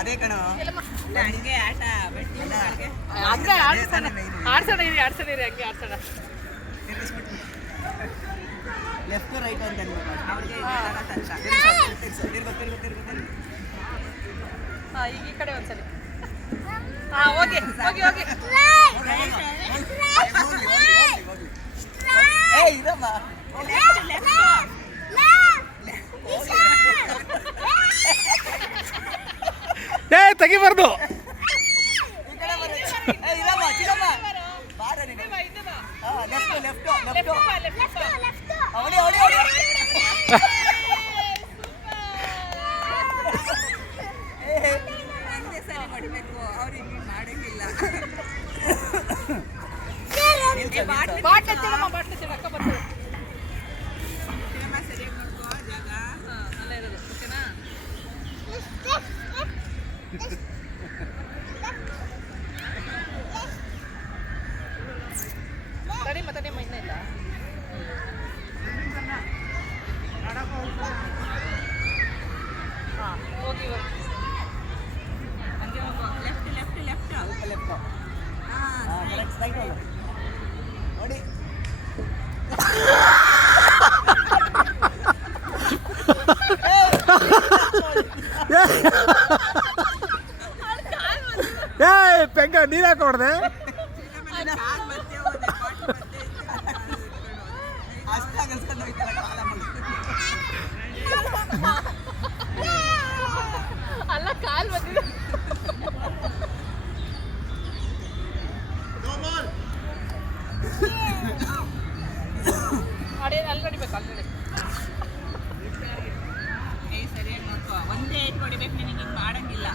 ಅದೇ ಕಣ ಹಂಗೆ ಆಟ ಆಡ್ಸೋಣ ಇರಿ ಹಂಗೆ ಆಡ್ಸೋಣ. ಲೆಫ್ಟ್ ರೈಟ್ ಅಂತ ಈಗ ಈ ಕಡೆ ಒಂದ್ಸಲಿ. ಹೋಗಿ ಹೋಗಿ ಹೋಗಿ. ತೆಗಿಬಾರ್ದು. ಪೆಂಗ ನೀರು ಹಾಕೊಡ್ದೆ. ಅಲ್ಲ ಕಾಲ್ ಬಂದಿದೆ. ಅಲ್ಲಿ ನಡಿಬೇಕು ಆಲ್ರೆಡಿ. ಸರಿಯಾಗಿ ನೋಡ್ಕೋ. ಒಂದೇ ಏಟ್ ಹೊಡಿಬೇಕು, ನಿನಗೆ ಹಿಂಗೆ ಮಾಡಂಗಿಲ್ಲ.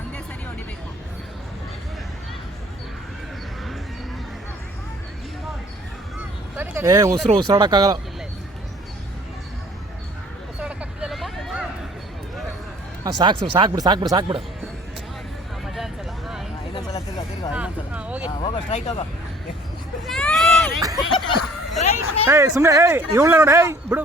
ಒಂದೇ ಸರಿ ಹೊಡಿಬೇಕು. ಉಸಿರಾಡಕ್ಕಾಗಲ್ಲ. ಸಾಕ್ಬಿಡು. ಸುಮ್ಮನೆ ಇವಳ ನೋಡಿ ಬಿಡು.